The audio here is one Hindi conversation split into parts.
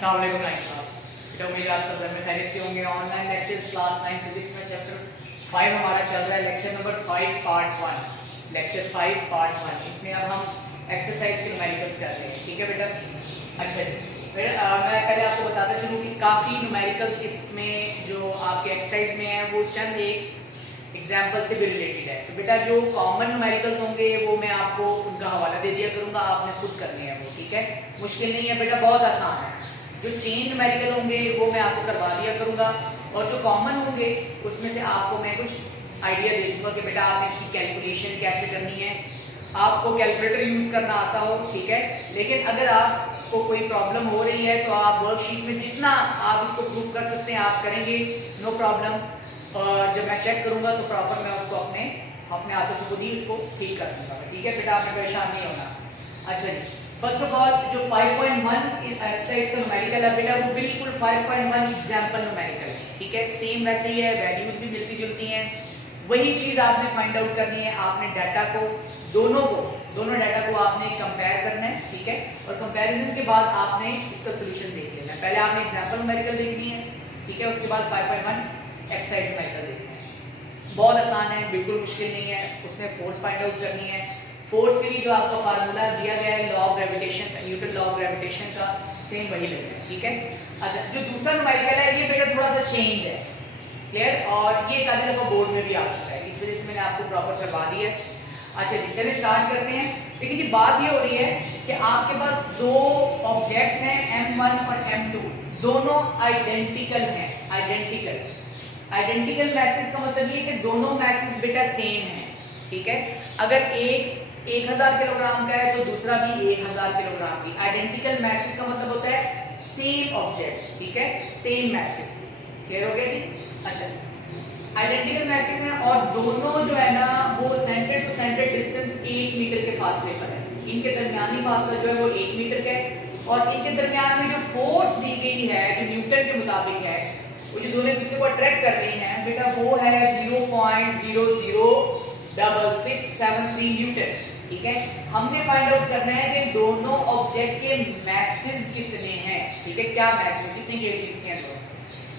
अस्सलाम वालेकुम नाइन क्लास। बेटा उम्मीद है आप सब घर में खैरियत से होंगे। ऑनलाइन लेक्चर्स क्लास 9 फिजिक्स में चैप्टर 5 हमारा चल रहा है, lecture number 5 part 1। Lecture 5 part 1, इसमें अब हम एक्सरसाइज के न्यूमेरिकल्स कर रहे हैं। ठीक है बेटा। अच्छा जी बेटा, मैं पहले आपको बताता चलूँ कि काफ़ी न्यूमेरिकल्स इसमें जो आपके एक्सरसाइज में है वो चंद एक एग्जाम्पल से भी रिलेटेड है। तो बेटा जो कॉमन न्यूमेरिकल्स होंगे वो मैं आपको उनका हवाला दे दिया करूँगा, आपने खुद करने हैं वो। ठीक है, मुश्किल नहीं है बेटा, बहुत आसान है। जो चेन न्यूमेरिकल होंगे वो मैं आपको करवा दिया करूँगा, और जो कॉमन होंगे उसमें से आपको मैं कुछ आइडिया दे दूँगा कि बेटा आपने इसकी कैलकुलेशन कैसे करनी है। आपको कैलकुलेटर यूज़ करना आता हो, ठीक है, लेकिन अगर आपको कोई प्रॉब्लम हो रही है तो आप वर्कशीट में जितना आप इसको प्रूव कर सकते हैं आप करेंगे, नो प्रॉब्लम। और जब मैं चेक करूँगा तो प्रॉपर मैं उसको अपने हाथों से खुद ही उसको ठीक कर दूँगा। ठीक है बेटा, आपने परेशान नहीं होना। अच्छा जी, फर्स्ट ऑफ ऑल जो 5.1 एक्सरसाइज का न्यूमेरिकल है बेटा, वो बिल्कुल 5.1 एग्जांपल न्यूमेरिकल है। ठीक है, सेम वैसे ही है, वैल्यूज भी मिलती जुलती हैं। वही चीज़ आपने फाइंड आउट करनी है। आपने डाटा को दोनों डाटा को आपने कंपेयर करना है। ठीक है, और कंपैरिजन के बाद आपने इसका सोल्यूशन देख लेना है। पहले आपने एग्जांपल न्यूमेरिकल देखनी है, ठीक है, उसके बाद 5.1 एक्सरसाइज न्यूमेरिकल देखना है। बहुत आसान है, बिल्कुल मुश्किल नहीं है। उसमें फोर्स फाइंड आउट करनी है। फोर्स के लिए जो आपका फार्मूला दिया गया है लॉ ऑफ ग्रेविटेशन का, न्यूटन लॉ ऑफ ग्रेविटेशन का, सेम वही लगेगा। ठीक है। अच्छा, जो दूसरा न्यूमेरिकल है ये बेटा थोड़ा सा चेंज है, क्लियर, और ये एक आधी दफा बोर्ड में भी आ चुका है, इस वजह से मैंने आपको प्रॉपर करवा दी है। अच्छा जी, चलिए स्टार्ट करते हैं। लेकिन ये बात ये हो रही है कि आपके पास दो ऑब्जेक्ट्स हैं, M1 और M2, दोनों आइडेंटिकल हैं। आइडेंटिकल मैसेज का मतलब ये कि दोनों मैसेज बेटा सेम है। ठीक है, अगर एक 1000 किलोग्राम का है तो दूसरा भी 1000 किलोग्राम की। आइडेंटिकल मैसेज का मतलब होता है सेम ऑब्जेक्ट्स, ठीक है, सेम मैसेज। क्लियर हो गया जी। अच्छा, आइडेंटिकल मैसेज है और दोनों जो है ना वो centre to centre distance 1 metre के फासले पर है। इनके दरमियानी फासला जो है वो 1 मीटर का है, और इनके दरमियान में जो फोर्स दी गई है जो न्यूटन के मुताबिक है, वो जो दोनों एक दूसरे को अट्रैक्ट कर रही हैं बेटा, वो है 0.006673 न्यूटन। ठीक है, हमने फाइंड आउट करना है कि दोनों ऑब्जेक्ट के मैसेज कितने हैं। ठीक है, क्या मैसेज, कितने केजीज के हैं।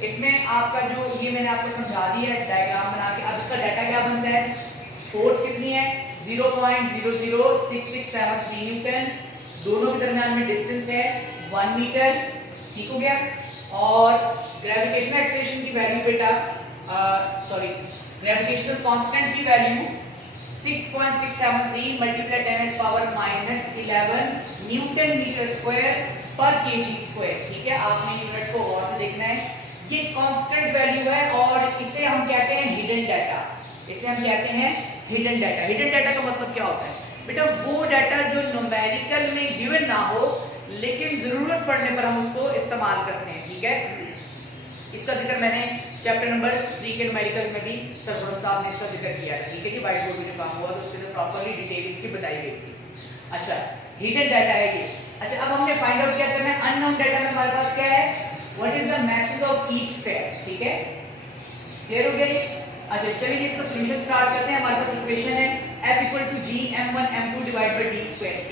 इसमें आपका जो ये मैंने आपको समझा दिया है डायग्राम बना के। अब इसका डाटा क्या बनता है, फोर्स कितनी है 0.006673 न्यूटन, दोनों के दरमियान में डिस्टेंस है 1 मीटर। ठीक हो गया। और ग्रेविटेशनल एक्सेलरेशन की वैल्यू बेटा, ग्रेविटेशनल कांस्टेंट की value 6.673 multiply 10⁻⁻11 newton metre square पर केजी स्क्वायर। ठीक है, आपने यूनिट को गौर से देखना है। ये कांस्टेंट वैल्यू है और इसे हम कहते हैं हिडन डाटा। इसे हम कहते हैं हिडन डाटा। हिडन डाटा का मतलब क्या होता है बेटा, वो डाटा जो न्यूमेरिकल में गिवन ना हो लेकिन जरूरत पड़ने पर हम उसको इस्तेमाल करते हैं। ठीक है, इसका जिक्र मैंने चैप्टर नंबर 3 के न्यूमेरिकल्स में भी सरफराज साहब ने इसका जिक्र किया है। ठीक है जी, व्हाइट बोर्ड में काम हुआ तो उसके प्रॉपर्ली डिटेल इसकी बताई गई थी। अच्छा, हिडन डाटा है ये। अच्छा, अब हमने फाइंड आउट क्या करना है, अननोन डाटा में हमारे पास क्या है, what is the message of each sphere. ठीक है, क्लियर हो गया ये। अच्छा, चलिए इसका सॉल्यूशन स्टार्ट करते हैं। हमारे पास इक्वेशन है F = G m1 m2 / d²।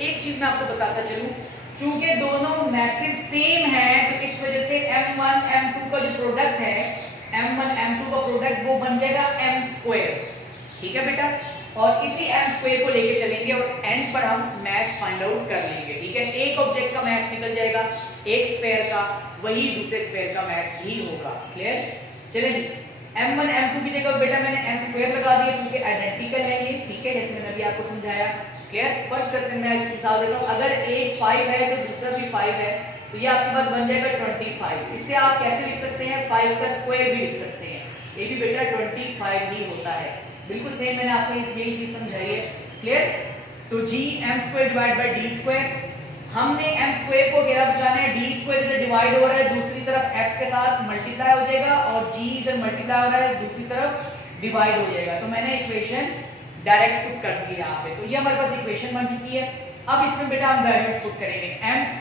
एक चीज मैं आपको बताता चलूं, क्योंकि दोनों मैसेज सेम है तो इस वजह से m1 m2 का जो प्रोडक्ट है, m1 m2 का प्रोडक्ट वो बन जाएगा m²। ठीक है बेटा, और इसी m² को लेके चलेंगे और एंड पर हम मैस फाइंड आउट कर लेंगे। ठीक है, एक ऑब्जेक्ट का मैस निकल जाएगा, एक स्फीयर का, वही दूसरे स्फीयर का मैस भी होगा। क्लियर, चलिए m1 m2 की जगह बेटा मैंने m² लगा दिया क्योंकि आइडेंटिकल है ये। ठीक है, जैसे मैंने अभी आपको समझाया। क्लियर, फर्स्ट करते हैं, मैं इसकी मिसाल देता हूं। अगर एक 5 है तो दूसरा भी 5 है तो ये आपके पास बन जाएगा 25। इसे आप कैसे लिख सकते हैं, 5 का स्क्वायर भी लिख सकते हैं, ये भी बेटा 25 ही होता है। बिल्कुल सेम मैंने आपको यही चीज समझाई है। क्लियर, तो g m² / d²। हमने m² को घेरा बचाना है, d² इधर डिवाइड हो रहा है, दूसरी तरफ x के साथ मल्टीप्लाई हो जाएगा, और g इधर मल्टीप्लाई हो रहा है, दूसरी तरफ डिवाइड हो जाएगा। तो मैंने इक्वेशन डायरेक्ट पुट कर दी यहाँ पे, तो ये हमारे पास इक्वेशन बन चुकी है। अब इसमें बेटा हम वैल्यूज पुट करेंगे। m² = f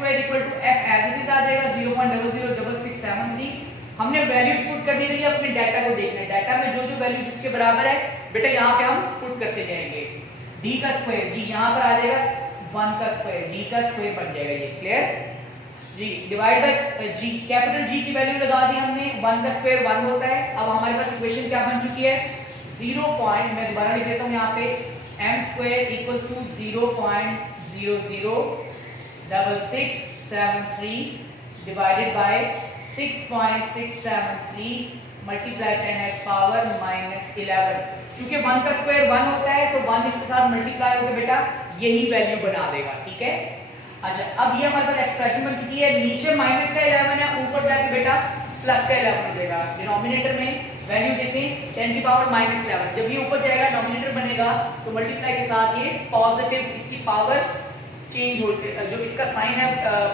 as it is आ जाएगा 0.006673। हमने वैल्यूज पुट कर दी है, अपने डाटा को देखना है। डाटा में जो जो वैल्यू जिसके बराबर है बेटा यहाँ पे हम पुट करते जाएंगे। d का स्क्वायर, g यहाँ पर आ जाएगा 1 का स्क्वायर, d का स्क्वायर बन जाएगा ये। Clear, G divide by G, capital G की वैल्यू लगा दी हमने, 1 का स्क्वायर 1 होता है। अब हमारे पास इक्वेशन क्या बन चुकी है, 0 पॉइंट, मैं दोबारा लिख देता हूं यहाँ पे, m square equals to 0.006673 divided by 6.673 multiply 10 power -11। क्योंकि 1 का स्क्वायर 1 होता है तो 1 इसके साथ मल्टीप्लाई होकर बेटा यही वैल्यू बना देगा, ठीक है। अच्छा, अब ये हमारे पास एक्सप्रेशन बन चुकी है, नीचे माइनस का 11 है, ऊपर जाके बेटा प्लस का 11 हो जाएगा। डिनोमिनेटर में वैल्यू देते हैं 10 की पावर -11, जब ये ऊपर जाएगा डिनोमिनेटर बनेगा तो मल्टीप्लाई के साथ ये पॉजिटिव, इसकी पावर चेंज हो, जो इसका साइन है,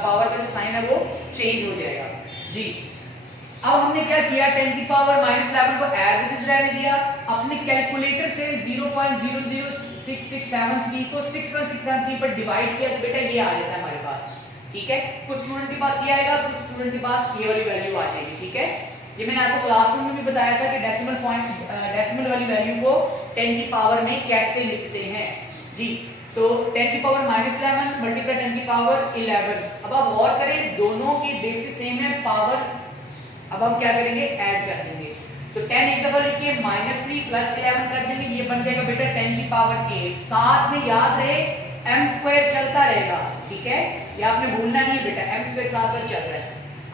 पावर का जो साइन है वो चेंज हो जाएगा जी। अब हमने क्या किया, 10 की पावर -11 को एज इट इज रहने दिया, अपने कैलकुलेटर से 0.006673 को 6.673 पर डिवाइड किया तो बेटा ये आ जाता है हमारे पास, ठीक है। कुछ स्टूडेंट के पास ये आएगा, कुछ स्टूडेंट के पास ये वाली वैल्यू आ जाएगी, ठीक है। ये मैंने आपको क्लासरूम में भी बताया था कि डेसिमल वाली वैल्यू को 10 की पावर में कैसे लिखते हैं जी। तो 10 की पावर -11 मल्टीप्लाई 10 की पावर 11। अब आप गौर करें, दोनों की बेसिस सेम है, पावर्स अब हम क्या करेंगे, ऐड कर देंगे। तो 10 एक दफा लिखिए, -3 प्लस 11 कर देंगे, ये बन जाएगा बेटा 10 की पावर 8। साथ में याद रहे m स्क्वायर चलता रहेगा, ठीक है, ये आपने भूलना नहीं है बेटा, m स्क्वायर साथ साथ चल रहा है।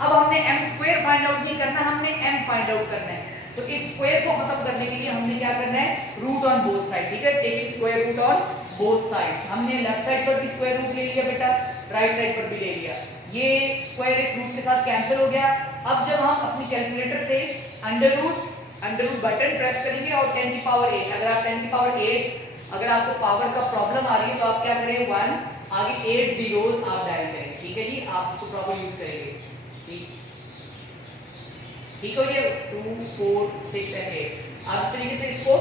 अब हमने m स्क्वायर फाइंड आउट नहीं करना, हमने m फाइंड आउट करना है। तो इस स्क्वायर को खत्म करने के लिए हमने क्या करना है, रूट ऑन बोथ साइड, ठीक है, taking square root on both sides. हमने लेफ्ट साइड पर भी स्क्वायर रूट ले लिया बेटा, राइट साइड पर भी ले लिया, ये स्क्वायर इस रूट के साथ कैंसिल हो गया। अब जब हम अपनी कैलकुलेटर से अंडर रूट बटन प्रेस करेंगे और 10 की पावर 8, अगर आप 10 की पावर 8, अगर आपको पावर का प्रॉब्लम आ रही है तो आप क्या करें, 1 आगे 8 जीरोस आप डायल करें, ठीक है जी, आप इसको प्रॉपर यूज करेंगे, ठीक हो, ये 2 4 6 एंड 8 आप इस तरीके से इसको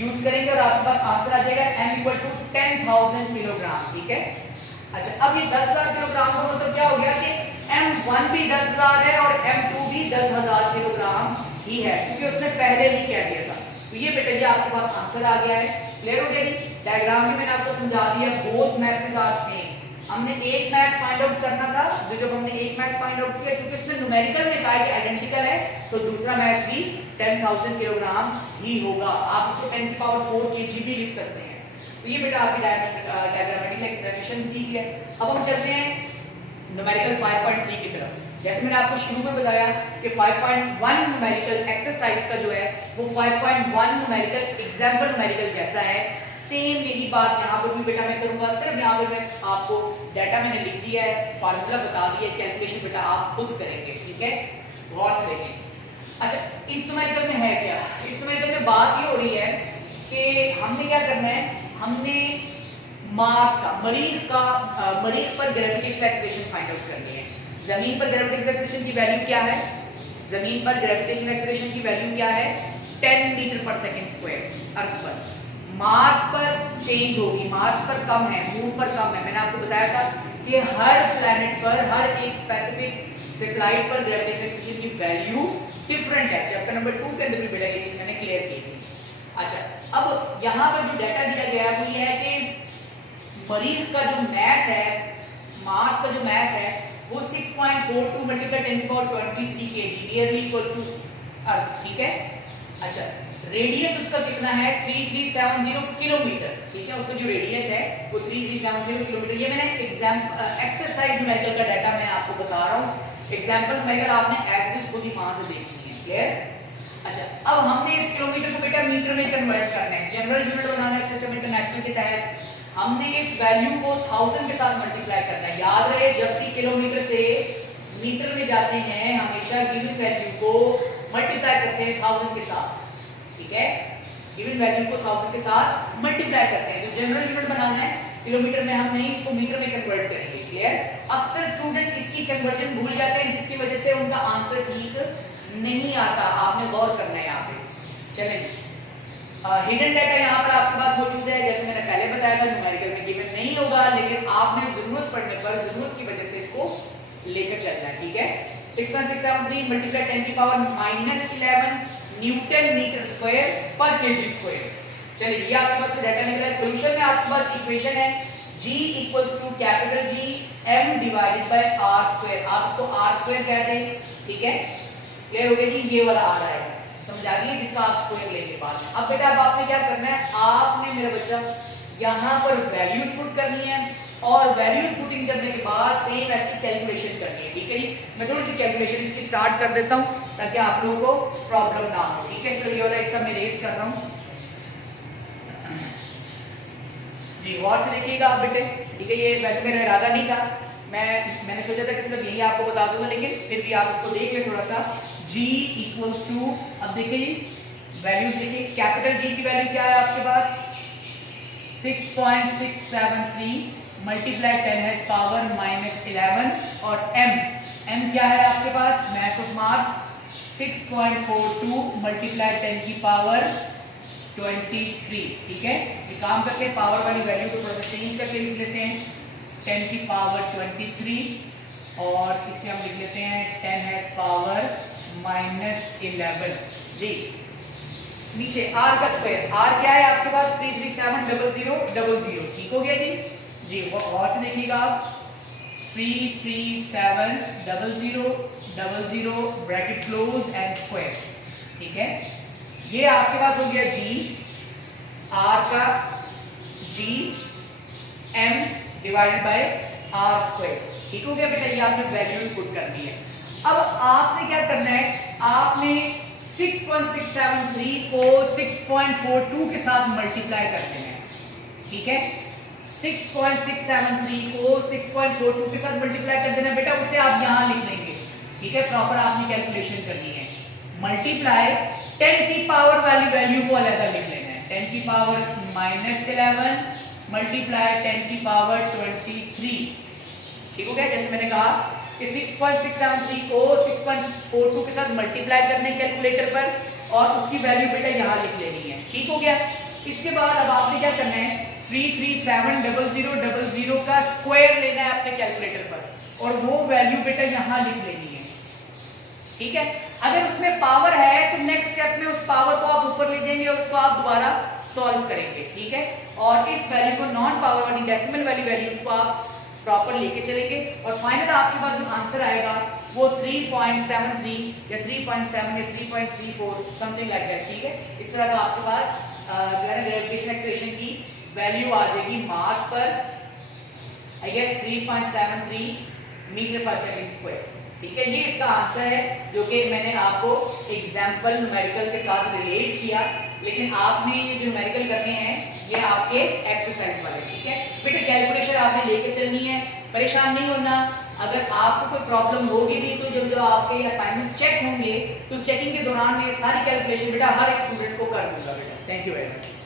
यूज करेंगे और आपके पास आंसर आ जाएगा m इक्वल टू 10,000 किलोग्राम, ठीक है। अच्छा, अब ये 10,000 किलोग्राम का मतलब क्या हो गया कि m1 भी 10,000 है और m2 भी 10,000 किलोग्राम ही है, क्योंकि उसने पहले ही कह दिया था। तो ये बेटा ये आपके पास आंसर आ गया है, क्लियर हो गया जी। डायग्राम भी मैंने आपको समझा दिया, बोथ मैसेज आर सेम। हमने एक मैच फाइंड आउट करना था, तो जब हमने एक मैच फाइंड आउट किया, चूंकि इसमें न्यूमेरिकल में कहा है कि आइडेंटिकल है, तो दूसरा मैच भी 10,000 किलोग्राम ही होगा। आप इसको 10 की पावर 4 kg भी लिख सकते हैं। तो ये बेटा आपकी डायग्रामेटिकल एक्सप्लेनेशन ठीक है। अब हम चलते हैं न्यूमेरिकल 5.3 की तरफ। जैसे मैंने आपको शुरू में बताया कि 5.1 न्यूमेरिकल एक्सरसाइज का जो है वो 5.1 न्यूमेरिकल एग्जांपल न्यूमेरिकल जैसा है, सेम यही बात यहाँ पर भी बेटा मैं करूंगा। सिर्फ यहाँ पर मैं आपको डाटा मैंने लिख दिया है, फार्मूला बता दिया है, कैलकुलेशन बेटा आप खुद करेंगे, ठीक है, गौर से देखें। अच्छा, इस न्यूमेरिकल में है क्या, इस न्यूमेरिकल में बात ये हो रही है कि हमने क्या करना है, हमने मास का मरीख पर ग्रेविटेशनल एक्सेलरेशन फाइंड आउट करनी है। जमीन पर ग्रेविटेशनल एक्सेलरेशन की वैल्यू क्या है, जमीन पर ग्रेविटेशनल एक्सेलरेशन की वैल्यू क्या है, 10 मीटर पर सेकंड स्क्वायर अर्थ पर। मार्स पर चेंज होगी, मार्स पर कम है, मून पर कम है। मैंने आपको बताया था कि हर प्लैनेट पर, हर एक स्पेसिफिक सैटेलाइट पर ग्रेविटेशनल एक्सेलरेशन की वैल्यू डिफरेंट है। चैप्टर नंबर 2 के अंदर भी बेटा ये चीज मैंने क्लियर की थी। अच्छा, अब यहाँ पर जो डाटा दिया गया है वो ये है कि मरीख का जो मैस है, मार्स का जो मैस है वो 6.42 मल्टीप्लाई 10 की power 23 kg nearly equal to earth, ठीक है। अच्छा, रेडियस उसका कितना है, 3370 किलोमीटर, ठीक है, उसका जो रेडियस है वो 3370 किलोमीटर। ये मैंने एक्सरसाइज न्यूमेरिकल का डाटा मैं आपको बता रहा हूँ, एग्जांपल न्यूमेरिकल आपने एज इट इज खुद ही वहां से देखनी है, क्लियर। अच्छा, अब हमने इस किलोमीटर को बेटा मीटर में कन्वर्ट करना है, जनरल यूनिट बनाना है सिस्टम इंटरनेशनल के तहत। हमने इस वैल्यू को 1000 के साथ मल्टीप्लाई करना है। याद रहे, जब भी किलोमीटर से मीटर में जाते हैं हमेशा गिवन वैल्यू को मल्टीप्लाई करते हैं 1000 के साथ, ठीक है, गिवन वैल्यू को 1000 के साथ मल्टीप्लाई करते हैं। तो जनरल यूनिट बनाना है किलोमीटर में, हम नहीं इसको मीटर में कन्वर्ट करेंगे, क्लियर। अक्सर स्टूडेंट इसकी कन्वर्जन भूल जाते हैं, जिसकी वजह से उनका आंसर ठीक नहीं आता, आपने गौर करना है यहाँ पे। चलें, हिडन डाटा यहाँ पर आपके पास मौजूद है, जैसे मैंने पहले बताया था न्यूमेरिकल में गिवन नहीं होगा, लेकिन आपने जरूरत पड़ने पर, जरूरत की वजह से इसको लेकर चलना है, ठीक है। 6.673 मल्टीप्लाई 10 की पावर -11 न्यूटन मीटर स्क्वायर पर केजी स्क्वायर। चलिए, ये आपके पास डाटा निकला है। सॉल्यूशन में आपके पास इक्वेशन है, G equals to capital G m divided by r square, आप इसको r स्क्वायर कह दें, ठीक है, क्लियर हो गया जी, ये वाला आ रहा है, समझ आ गई, जिसका आप स्क्वायर लेंगे बाद में। अब बेटा अब आपने क्या करना है, आपने मेरा बच्चा यहाँ पर वैल्यूज पुट करनी है और वैल्यूज पुटिंग करने के बाद सेम ऐसी कैलकुलेशन करनी है, ठीक है जी। मैं थोड़ी सी कैलकुलेशन इसकी स्टार्ट कर देता हूँ ताकि आप लोगों को प्रॉब्लम ना हो, ठीक है। चलो ये वाला हिस्सा मैं रेज कर रहा हूँ जी, गौर से देखिएगा आप बेटे, ठीक है। ये वैसे मेरा इरादा नहीं था, मैंने सोचा था कि सिर्फ यही आपको बता दूंगा, लेकिन फिर भी आप इसको देख लें थोड़ा सा। G इक्वल्स टू, अब देखिए वैल्यूज देखिए, कैपिटल G की वैल्यू क्या है आपके पास 6.673 मल्टीप्लाई 10 है पावर -11 और m क्या है आपके पास मैथ ऑफ मास 6.42 मल्टीप्लाई 10 की पावर 23, ठीक है। ये काम करके पावर वाली वैल्यू को थोड़ा सा चेंज करके लिख लेते हैं 10 की पावर 23 और इसे हम लिख लेते हैं 10 है पावर -11 जी। नीचे r का स्क्वायर, r क्या है आपके पास 3370000, ठीक हो गया जी। जी और से देखिएगा आप 3370000 ब्रैकेट क्लोज एंड स्क्वायर, ठीक है। ये आपके पास हो गया g, r का g m divided by r square, ठीक हो गया बेटा। ये आपने वैल्यूज पुट करनी है। अब आपने क्या करना है, आपने 6.673 को 6.42 के साथ मल्टीप्लाई करते हैं, ठीक है। 6.673 को 6.42 के साथ मल्टीप्लाई कर देना बेटा, उसे आप यहां लिख लेंगे, ठीक है। प्रॉपर आपने कैलकुलेशन करनी है। मल्टीप्लाई 10 की पावर वाली वैल्यू को अलग लिख लेना है, 10 की पावर -11 मल्टीप्लाई 10 की पावर 23, ठीक हो गया। जैसे मैंने कहा कि 6.673 को 6.42 के साथ मल्टीप्लाई करने कैलकुलेटर पर और उसकी वैल्यू बेटा यहाँ लिख लेनी है, ठीक हो गया। इसके बाद अब आपने क्या करना है 3370000 का स्क्वायर लेना है अपने कैलकुलेटर पर और वो वैल्यू बेटा यहाँ लिख लेनी है, ठीक है। अगर उसमें पावर है तो नेक्स्ट स्टेप में उस पावर को आप ऊपर ले जाएंगे और उसको आप दोबारा सॉल्व करेंगे, ठीक है। और इस वैल्यू को नॉन पावर वाली डेसिमल वाली वैल्यूज को आप प्रॉपर लेके चलेंगे और फाइनल आपके पास जो आंसर आएगा वो 3.73 या 3.7 या 3.34 समथिंग लाइक दैट, ठीक है। इस तरह का आपके पास जो है ग्रेविटेशन एक्सेलरेशन की वैल्यू आ जाएगी मास पर आई गेस 3.73 मीटर पर सेकंड स्क्वायर, ठीक है। ये इसका आंसर है जो कि मैंने आपको एग्जांपल न्यूमेरिकल के साथ रिलेट किया, लेकिन आपने जो न्यूमेरिकल करने हैं ये आपके एक्सरसाइज वाले, ठीक है बेटा। कैलकुलेशन आपने लेके चलनी है, परेशान नहीं होना। अगर आपको कोई प्रॉब्लम होगी भी तो जब आपके असाइनमेंट्स चेक होंगे तो चेकिंग के दौरान में सारी कैलकुलेशन बेटा हर एक स्टूडेंट को कर दूंगा बेटा। Thank you very much.